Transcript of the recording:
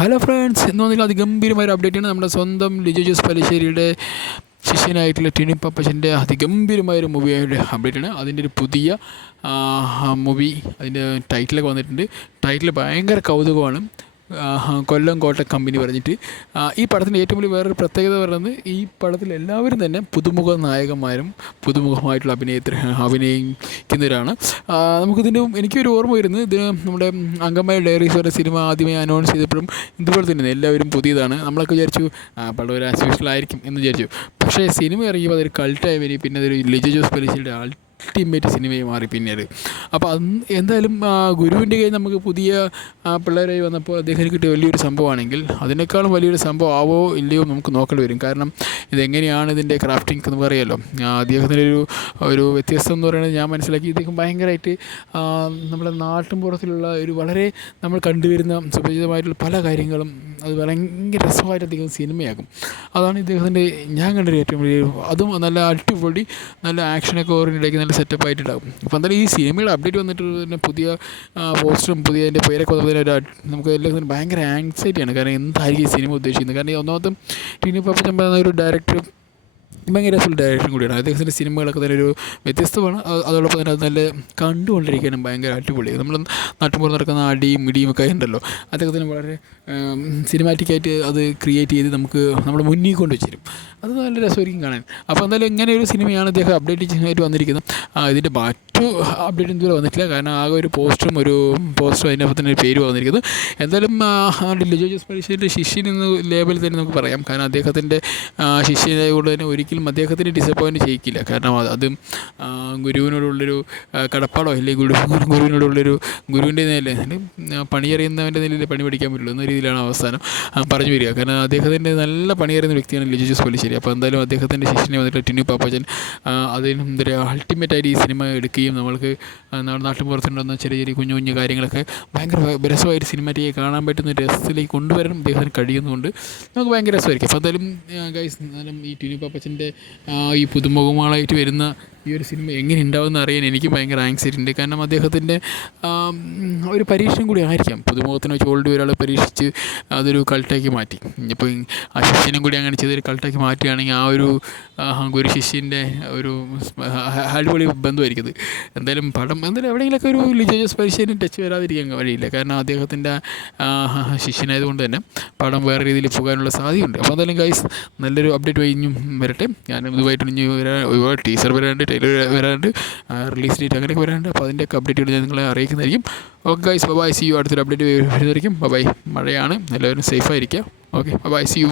Hello friends, എന്ന് പറഞ്ഞാൽ അതിഗംഭീരമായ ഒരു അപ്ഡേറ്റാണ്. നമ്മുടെ സ്വന്തം ലിജോ ജോസ് പല്ലിശ്ശേരിയുടെ ശിഷ്യനായിട്ടുള്ള ടിനി പപ്പച്ചൻ്റെ അതിഗംഭീരമായൊരു മൂവിയുടെ അപ്ഡേറ്റാണ്. അതിൻ്റെ ഒരു പുതിയ മൂവി, അതിൻ്റെ ടൈറ്റിലൊക്കെ വന്നിട്ടുണ്ട്. ടൈറ്റിൽ ഭയങ്കര കൗതുകമാണ്. കൊല്ലം കോട്ട കമ്പനി പറഞ്ഞിട്ട്. ഈ പടത്തിൻ്റെ ഏറ്റവും വലിയ വേറൊരു പ്രത്യേകത പറയുന്നത്, ഈ പടത്തിൽ എല്ലാവരും തന്നെ പുതുമുഖ നായകന്മാരും പുതുമുഖമായിട്ടുള്ള അഭിനയിക്കുന്നവരാണ്. എനിക്കൊരു ഓർമ്മ വരുന്നത്, ഇത് നമ്മുടെ അങ്കമാലി ഡയറീസ് വരെ സിനിമ ആദ്യമേ അനൗൺസ് ചെയ്തപ്പോഴും ഇതുപോലെ തന്നെ എല്ലാവരും പുതിയതാണ്. നമ്മളൊക്കെ വിചാരിച്ചു പടം ഒരു ആസ്യൂഷ്വലായിരിക്കും എന്ന് വിചാരിച്ചു. പക്ഷേ സിനിമ ഇറങ്ങിയപ്പോൾ അതൊരു കൾട്ടായി വരും. പിന്നെ അതൊരു ലിജോ ജോസ് പല്ലിശ്ശേരിയുടെ അൾട്ടിമേറ്റ് സിനിമയായി മാറി പിന്നീട്. അപ്പോൾ എന്തായാലും ഗുരുവിൻ്റെ കയ്യിൽ നമുക്ക് പുതിയ പിള്ളേരായി വന്നപ്പോൾ അദ്ദേഹത്തിന് കിട്ടിയ വലിയൊരു സംഭവമാണെങ്കിൽ അതിനേക്കാളും വലിയൊരു സംഭവം ആവോ ഇല്ലയോ നമുക്ക് നോക്കേണ്ടി വരും. കാരണം ഇതെങ്ങനെയാണ് ഇതിൻ്റെ ക്രാഫ്റ്റിംഗ് എന്ന് പറയാമല്ലോ. അദ്ദേഹത്തിൻ്റെ ഒരു വ്യത്യസ്തം എന്ന് പറയുന്നത് ഞാൻ മനസ്സിലാക്കി, ഇദ്ദേഹം ഭയങ്കരമായിട്ട് നമ്മുടെ നാട്ടിൻപുറത്തിലുള്ള ഒരു വളരെ നമ്മൾ കണ്ടുവരുന്ന സുപരിചിതമായിട്ടുള്ള പല കാര്യങ്ങളും അത് ഭയങ്കര രസമായിട്ട് അദ്ദേഹം സിനിമയാക്കും. അതാണ് ഇദ്ദേഹത്തിൻ്റെ ഞാൻ കണ്ടൊരു ഏറ്റവും വലിയ, അതും നല്ല അടിപൊളി നല്ല ആക്ഷനൊക്കെ ഓറിയൻറ്റഡാക്കി നല്ല സെറ്റപ്പ് ആയിട്ടുണ്ടാകും. അപ്പോൾ എന്തായാലും ഈ സിനിമയുടെ അപ്ഡേറ്റ് വന്നിട്ട് തന്നെ പുതിയ പോസ്റ്ററും പുതിയ അതിൻ്റെ പേരൊക്കെ വന്നതിന് നമുക്ക് എല്ലാത്തിനും ഭയങ്കര ആങ്സൈറ്റിയാണ്. കാരണം എന്തായിരിക്കും ഈ സിനിമ ഉദ്ദേശിക്കുന്നത്. കാരണം ഈ ഒന്നാമത്തെ ടിനി പപ്പച്ചൻ പറയുന്ന ഒരു ഡയറക്ടർ ഭയങ്കര രസമുള്ള ഡയറക്ടറും കൂടിയാണ്. അദ്ദേഹത്തിൻ്റെ സിനിമകളൊക്കെ തന്നെ ഒരു വ്യത്യസ്തമാണ്. അതോടൊപ്പം തന്നെ അത് നല്ല കണ്ടുകൊണ്ടിരിക്കാനും ഭയങ്കര അടിപൊളിയാണ്. നമ്മൾ നാട്ടുപുറം നടക്കുന്ന അടിയും ഇടിയും ഒക്കെ ഉണ്ടല്ലോ, അദ്ദേഹത്തിന് വളരെ സിനിമാറ്റിക്കായിട്ട് അത് ക്രിയേറ്റ് ചെയ്ത് നമുക്ക് നമ്മുടെ മുന്നിൽ കൊണ്ട് വെച്ചിരും. അത് നല്ല രസമായിരിക്കും കാണാൻ. അപ്പോൾ എന്തായാലും ഇങ്ങനെ ഒരു സിനിമയാണ് അദ്ദേഹം അപ്ഡേറ്റ് ആയിട്ട് വന്നിരിക്കുന്നത്. ഇതിൻ്റെ മറ്റു അപ്ഡേറ്റ് ഇതുവരെ വന്നിട്ടില്ല. കാരണം ആകെ ഒരു പോസ്റ്ററും അതിനകത്ത് തന്നെ ഒരു പേര് വന്നിരിക്കുന്നത്. എന്തായാലും ലിജോ ജോസ് പല്ലിശ്ശേരിയുടെ ശിഷ്യൻ എന്ന ലേബലിൽ തന്നെ നമുക്ക് പറയാം. കാരണം അദ്ദേഹത്തിൻ്റെ ശിഷ്യനായതുകൊണ്ട് തന്നെ ഒരിക്കലും അദ്ദേഹത്തിന് ഡിസപ്പോയിൻറ്റ് ചെയ്യിക്കില്ല. കാരണം അതും ഗുരുവിനോടുള്ളൊരു കടപ്പാടോ അല്ലെങ്കിൽ ഗുരുവിനോടുള്ളൊരു ഗുരുവിൻ്റെ നിലയിൽ പണിയറിയുന്നവൻ്റെ നിലയിൽ പണി പഠിക്കാൻ പറ്റുള്ളൂ എന്ന രീതിയിലാണ് അവസാനം പറഞ്ഞു വരിക. കാരണം അദ്ദേഹത്തിൻ്റെ നല്ല പണിയറിയുന്ന വ്യക്തിയാണ് ലിജോ ജോസ് പല്ലിശ്ശേരി. അപ്പോൾ എന്തായാലും അദ്ദേഹത്തിൻ്റെ ശിഷ്യനെ വന്നിട്ട് ടിനി പാപ്പച്ചൻ അതിന് എന്താ പറയുക അൾട്ടിമേറ്റായിട്ട് ഈ സിനിമ എടുക്കുകയും നമ്മൾക്ക് നമ്മുടെ നാട്ടിൻ പുറത്തുണ്ടാകുന്ന ചെറിയ ചെറിയ കുഞ്ഞു കുഞ്ഞു കാര്യങ്ങളൊക്കെ ഭയങ്കര രസമായിട്ട് സിനിമാറ്റിക്കായി കാണാൻ പറ്റുന്ന രസത്തിലേക്ക് കൊണ്ടുവരാൻ അദ്ദേഹത്തിന് കഴിയുന്നതുകൊണ്ട് നമുക്ക് ഭയങ്കര രസമായിരിക്കും. അപ്പോൾ എന്തായാലും ഗൈസ്, എന്നാലും ഈ ടിനി പാപ്പച്ചൻ്റെ ഈ പുതുമുഖങ്ങളായിട്ട് വരുന്ന ഈ ഒരു സിനിമ എങ്ങനെ ഉണ്ടാവുമെന്ന് അറിയാൻ എനിക്ക് ഭയങ്കര ആങ്സൈറ്റി ഉണ്ട്. കാരണം അദ്ദേഹത്തിൻ്റെ ഒരു പരീക്ഷണം കൂടി ആയിരിക്കാം. പുതുമുഖത്തിനെ വെച്ച് ഓൾറെഡി ഒരാൾ പരീക്ഷിച്ച് അതൊരു കൾട്ടാക്കി മാറ്റി. ഇപ്പോൾ ആ ശിഷ്യനും കൂടി അങ്ങനെ ചെയ്തൊരു കൾട്ടാക്കി മാറ്റുകയാണെങ്കിൽ ആ ഒരു ഗുരു ശിഷ്യൻ്റെ ഒരു അടിപൊളി ബന്ധമായിരിക്കും ഇത്. എന്തായാലും എവിടെയെങ്കിലുമൊക്കെ ഒരു ലിജോ ജോസ് പല്ലിശ്ശേരി ടച്ച് വരാതിരിക്കാൻ വഴിയില്ല. കാരണം അദ്ദേഹത്തിൻ്റെ ശിഷ്യനായതുകൊണ്ട് തന്നെ പടം വേറെ രീതിയിൽ പോകാനുള്ള സാധ്യതയുണ്ട്. അപ്പോൾ എന്തായാലും ഗൈസ്, നല്ലൊരു അപ്ഡേറ്റ് കഴിഞ്ഞും വരട്ടെ. ഞാൻ ഇതുമായിട്ട് ഇനി ഒരുപാട് ടീസർ വരാണ്ട്, ട്രെയിലർ വരാണ്ട്, റിലീസ് ഡേറ്റ് അങ്ങനെയൊക്കെ വരാണ്ട്. അപ്പോൾ അതിൻ്റെയൊക്കെ അപ്ഡേറ്റുകൾ ഞാൻ നിങ്ങളെ അറിയിക്കുന്നതായിരിക്കും. Okay guys, bye, see you. അടുത്തൊരു അപ്ഡേറ്റ് വരുന്നതായിരിക്കും. ബൈ. മഴയാണ്, എല്ലാവരും സേഫായിരിക്കുക. Okay, bye, see U.